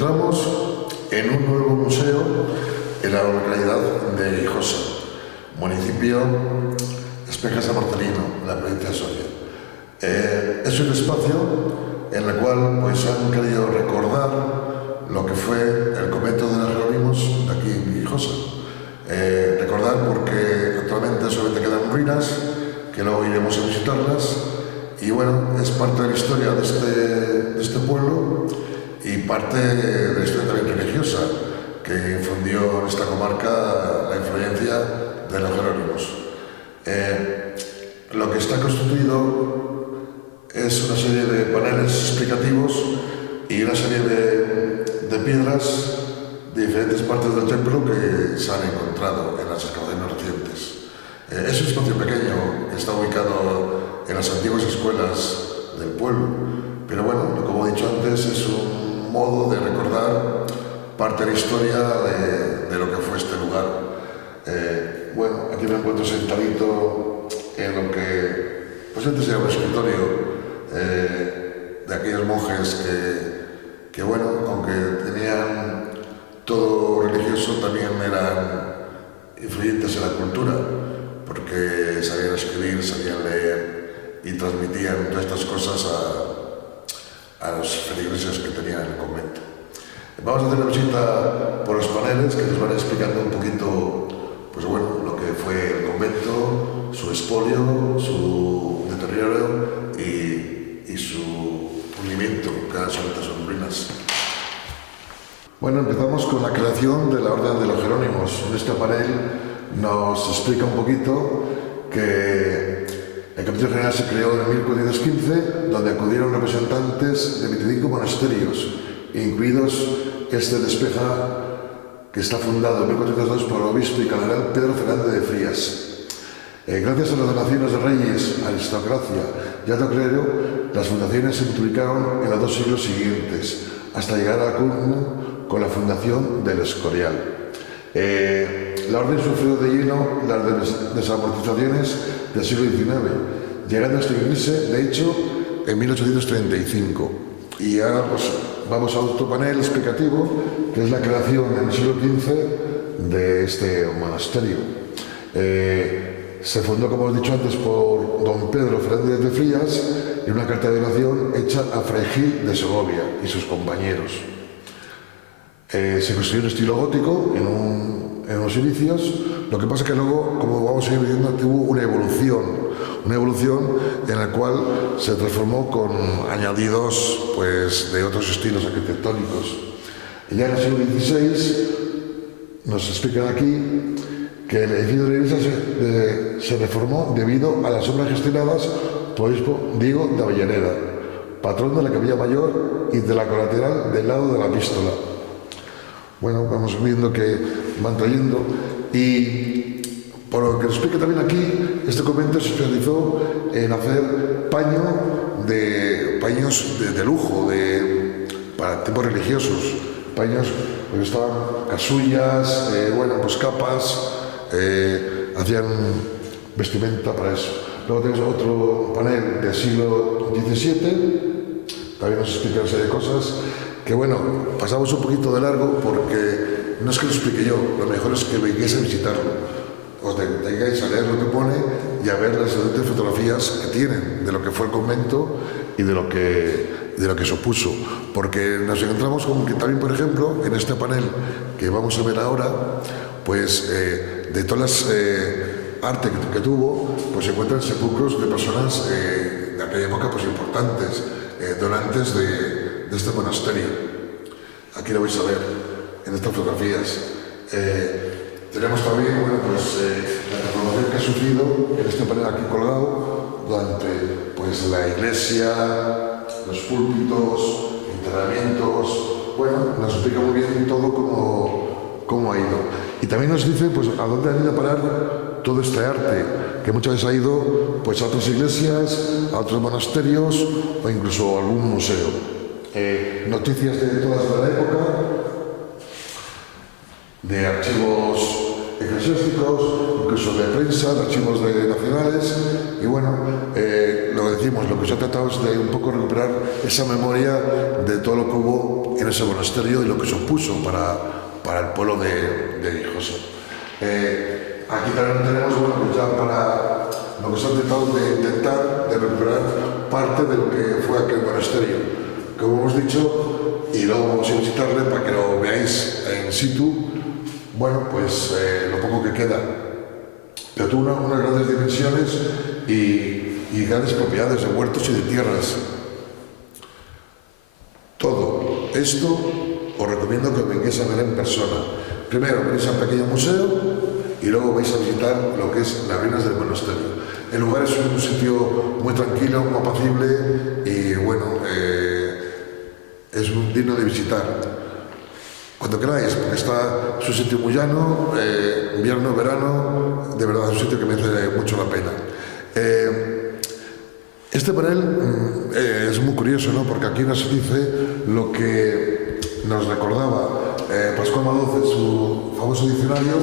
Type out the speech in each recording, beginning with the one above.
encontramos en un nuevo museo en la localidad de Ijosa, municipio Espejas de Marcelino, en la provincia de Soria. Es un espacio en el cual pues, han querido recordar lo que fue el convento de los Jerónimos de aquí en Ijosa. Recordar porque actualmente solamente quedan ruinas, que luego iremos a visitarlas, y bueno, es parte de la historia de este pueblo y parte de la historia también religiosa que infundió en esta comarca la influencia de los Jerónimos. Lo que está constituido es una serie de paneles explicativos y una serie de piedras de diferentes partes del templo que se han encontrado en las excavaciones recientes. Es un espacio pequeño que está ubicado en las antiguas escuelas del pueblo, pero bueno, como he dicho antes, es un modo de recordar parte de la historia de lo que fue este lugar. Bueno, aquí me encuentro sentadito en lo que pues antes era un escritorio de aquellos monjes que bueno, aunque tenían todo religioso, también eran influyentes en la cultura, porque sabían escribir, sabían leer y transmitían todas estas cosas a los feligreses que tenían en el convento. Vamos a hacer una visita por los paneles que nos van explicando un poquito, pues bueno, lo que fue el convento, su expolio, su deterioro y su hundimiento, que ahora solamente son ruinas. Bueno, empezamos con la creación de la Orden de los Jerónimos. En este panel nos explica un poquito que el Capítulo General se creó en 1415, donde acudieron representantes de 25 monasterios, incluidos este de Espeja, que está fundado en 1402 por el obispo y cardenal Pedro Fernández de Frías. Gracias a las donaciones de reyes, aristocracia y alto clero, las fundaciones se multiplicaron en los 2 siglos siguientes, hasta llegar a culmo con la fundación del Escorial. La orden sufrió de lleno las desamortizaciones del siglo XIX, llegando hasta irse, de hecho, en 1835. Y ahora pues, vamos a otro panel explicativo, que es la creación en el siglo XV de este monasterio. Se fundó, como he dicho antes, por don Pedro Fernández de Frías en una carta de donación hecha a Fray Gil de Segovia y sus compañeros. Se construyó en estilo gótico en unos inicios, lo que pasa que luego, como vamos a ir viendo, tuvo una evolución en la cual se transformó con añadidos pues, de otros estilos arquitectónicos. Y ya en el siglo XVI nos explican aquí que el edificio de la iglesia se reformó debido a las obras gestionadas por el obispo Diego de Avellaneda, patrón de la capilla mayor y de la colateral del lado de la epístola. Bueno, vamos viendo que van trayendo, y por lo que nos explica también aquí, este convento se especializó en hacer paños de lujo para tipos religiosos, paños porque estaban casullas, bueno, pues capas, hacían vestimenta para eso. Luego tenemos otro panel del siglo XVII, también nos explica una serie de cosas que bueno, pasamos un poquito de largo porque no es que lo explique yo, lo mejor es que vengáis a visitarlo, os tengáis a leer lo que pone y a ver las diferentes fotografías que tienen de lo que fue el convento y de lo que supuso, porque nos encontramos con que también, por ejemplo, en este panel que vamos a ver ahora, pues de todas las arte que tuvo, pues se encuentran sepulcros de personas de aquella época pues importantes, donantes de este monasterio. Aquí lo vais a ver en estas fotografías. Tenemos también, bueno, pues la transformación que ha sufrido en este panel aquí colgado durante pues la iglesia, los púlpitos, enterramientos. Bueno, nos explica muy bien todo cómo ha ido. Y también nos dice pues a dónde ha ido a parar todo este arte, que muchas veces ha ido pues a otras iglesias, a otros monasterios o incluso a algún museo. Noticias de toda la época, de archivos eclesiásticos, incluso de prensa, de archivos nacionales, y bueno, lo que decimos, lo que se ha tratado es de un poco recuperar esa memoria de todo lo que hubo en ese monasterio y lo que supuso para el pueblo de Higuejosa. Aquí también tenemos, bueno, pues ya para lo que se ha tratado de intentar de recuperar parte de lo que fue aquel monasterio. Como hemos dicho, y luego vamos a visitarle para que lo veáis in situ, bueno, pues lo poco que queda. Pero tuvo unas grandes dimensiones y grandes propiedades de huertos y de tierras. Todo esto os recomiendo que vengáis a ver en persona. Primero veréis al pequeño museo y luego vais a visitar lo que es las ruinas del monasterio. El lugar es un sitio muy tranquilo, muy apacible y bueno, es muy digno de visitar. Cuando queráis, porque es un sitio muy llano, invierno, verano, de verdad es un sitio que merece mucho la pena. Este panel es muy curioso, ¿no? Porque aquí nos dice lo que nos recordaba Pascual Madoz en su famoso diccionario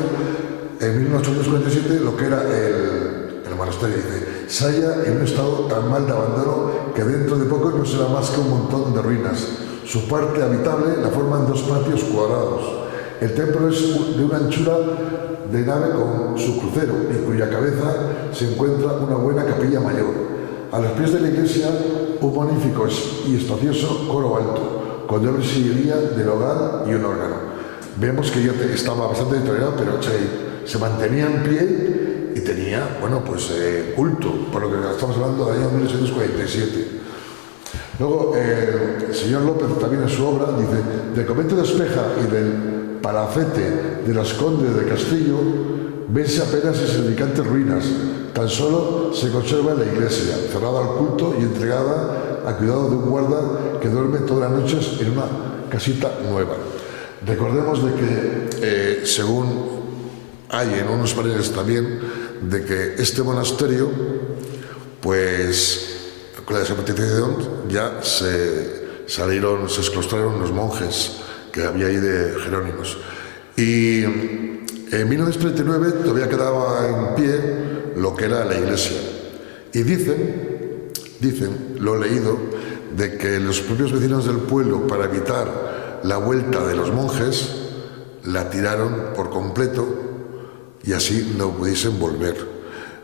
en 1847, lo que era el monasterio. Dice: se halla en un estado tan mal de abandono que dentro de poco no será más que un montón de ruinas. Su parte habitable la forman dos patios cuadrados. El templo es de una anchura de nave con su crucero, en cuya cabeza se encuentra una buena capilla mayor. A los pies de la iglesia, un magnífico y espacioso coro alto, con doble sillería del hogar y un órgano. Vemos que ya estaba bastante deteriorado, pero se mantenía en pie y tenía, bueno, pues culto, por lo que estamos hablando del año 1847. Luego, el señor López también en su obra dice: del convento de Espeja y del palacete de los condes de Castillo vense apenas insignificantes ruinas, tan solo se conserva la iglesia, cerrada al culto y entregada al cuidado de un guarda que duerme todas las noches en una casita nueva. Recordemos de que, según hay en unos paneles también, de que este monasterio, pues con la desamortización ya se exclaustraron los monjes que había ahí de Jerónimos. Y en 1939 todavía quedaba en pie lo que era la iglesia. Y dicen, lo he leído, de que los propios vecinos del pueblo, para evitar la vuelta de los monjes, la tiraron por completo y así no pudiesen volver.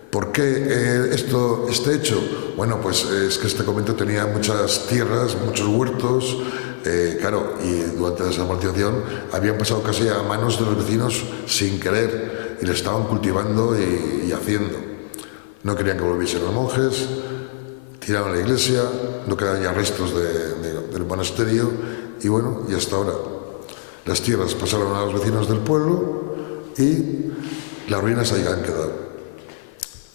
¿Por qué este hecho? Bueno, pues es que este convento tenía muchas tierras, muchos huertos, claro, y durante la desamortización habían pasado casi a manos de los vecinos sin querer y le estaban cultivando y haciendo. No querían que volviesen los monjes, tiraron la iglesia, no quedaban ya restos del monasterio y bueno, y hasta ahora las tierras pasaron a los vecinos del pueblo y las ruinas ahí han quedado.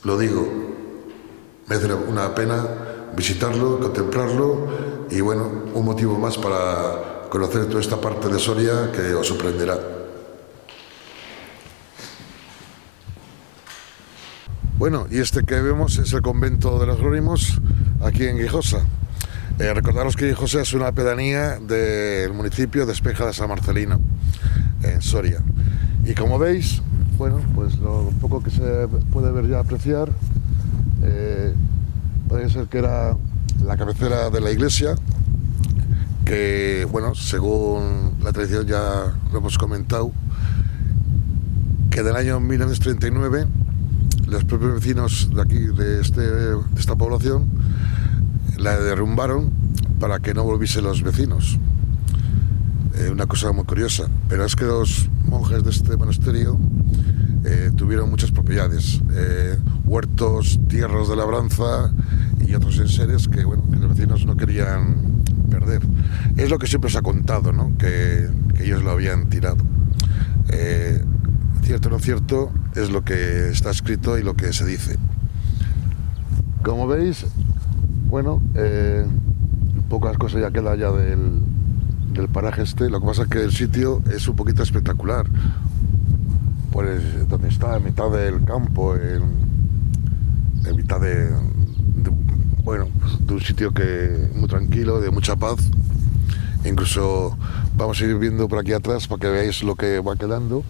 Lo digo, merece una pena visitarlo, contemplarlo y bueno, un motivo más para conocer toda esta parte de Soria que os sorprenderá. Bueno, y este que vemos es el convento de los Jerónimos aquí en Higuejosa. Recordaros que Higuejosa es una pedanía del municipio de Espeja de San Marcelino, en Soria. Y como veis, bueno, pues lo poco que se puede ver ya apreciar, puede ser que era la cabecera de la iglesia, que, bueno, según la tradición ya lo hemos comentado, que del año 1939 los propios vecinos de aquí, de esta población, la derrumbaron para que no volviesen los vecinos. Una cosa muy curiosa, pero es que los monjes de este monasterio tuvieron muchas propiedades, huertos, tierras de labranza y otros enseres que, bueno, que los vecinos no querían perder. Es lo que siempre se ha contado, ¿no? Que ellos lo habían tirado. Cierto o no cierto es lo que está escrito y lo que se dice. Como veis, bueno, pocas cosas ya queda ya del paraje este. Lo que pasa es que el sitio es un poquito espectacular, pues donde está, en mitad del campo, en mitad de un sitio que muy tranquilo, de mucha paz. Incluso vamos a ir viendo por aquí atrás para que veáis lo que va quedando.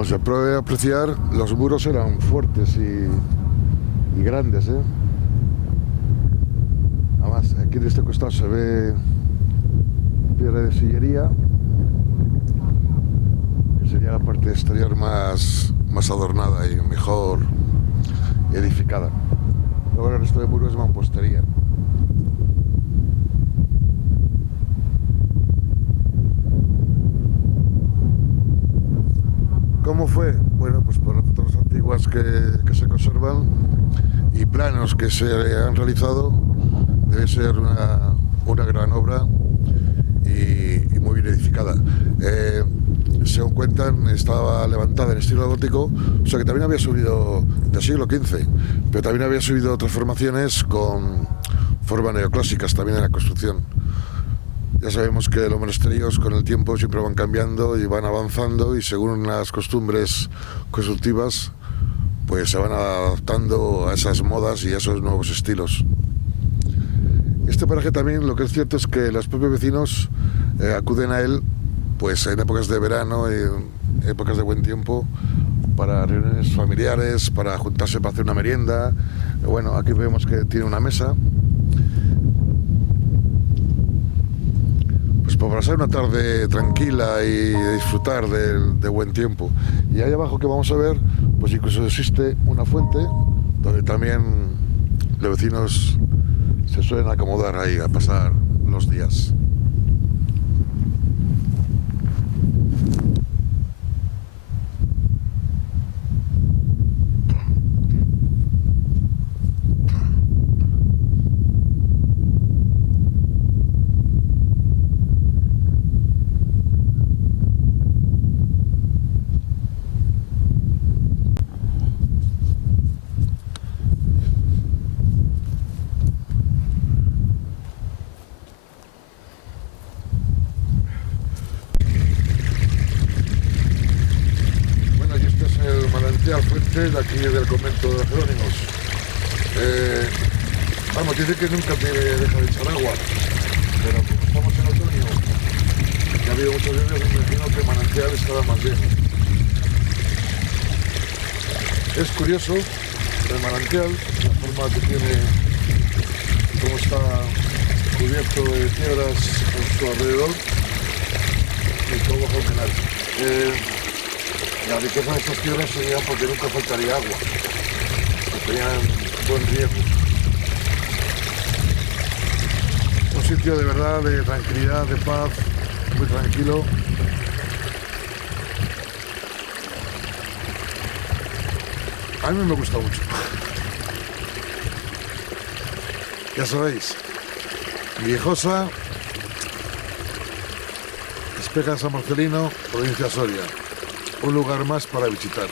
Como se puede apreciar, los muros eran fuertes y grandes, ¿eh? Además, aquí de este costado se ve piedra de sillería, que sería la parte exterior más adornada y mejor edificada. Luego el resto de muros es mampostería. ¿Cómo fue? Bueno, pues por las fotos antiguas que se conservan y planos que se han realizado, debe ser una gran obra y muy bien edificada. Según cuentan, estaba levantada en estilo gótico, o sea que también había subido del siglo XV, pero también había subido transformaciones con formas neoclásicas también en la construcción. Ya sabemos que los monasterios con el tiempo siempre van cambiando y van avanzando, y según las costumbres constructivas pues se van adaptando a esas modas y a esos nuevos estilos. Este paraje también, lo que es cierto es que los propios vecinos acuden a él pues en épocas de verano y en épocas de buen tiempo, para reuniones familiares, para juntarse para hacer una merienda. Bueno, aquí vemos que tiene una mesa. Pues para pasar una tarde tranquila y disfrutar de buen tiempo. Y ahí abajo que vamos a ver, pues incluso existe una fuente donde también los vecinos se suelen acomodar ahí a pasar los días. Manantial fuente de aquí del convento de los Jerónimos. Vamos, dice que nunca te deja de echar agua, pero como estamos en otoño y ha habido muchos días, me imagino que el manantial estará más lleno. Es curioso el manantial, la forma que tiene, cómo está cubierto de piedras a su alrededor y todo bajo el canal. La riqueza de estas piedras sería porque nunca faltaría agua, que tenían buen riego. Un sitio de verdad de tranquilidad, de paz, muy tranquilo. A mí me gusta mucho. Ya sabéis, Viejosa, Espeja de San Marcelino, provincia de Soria. Un lugar más para visitar.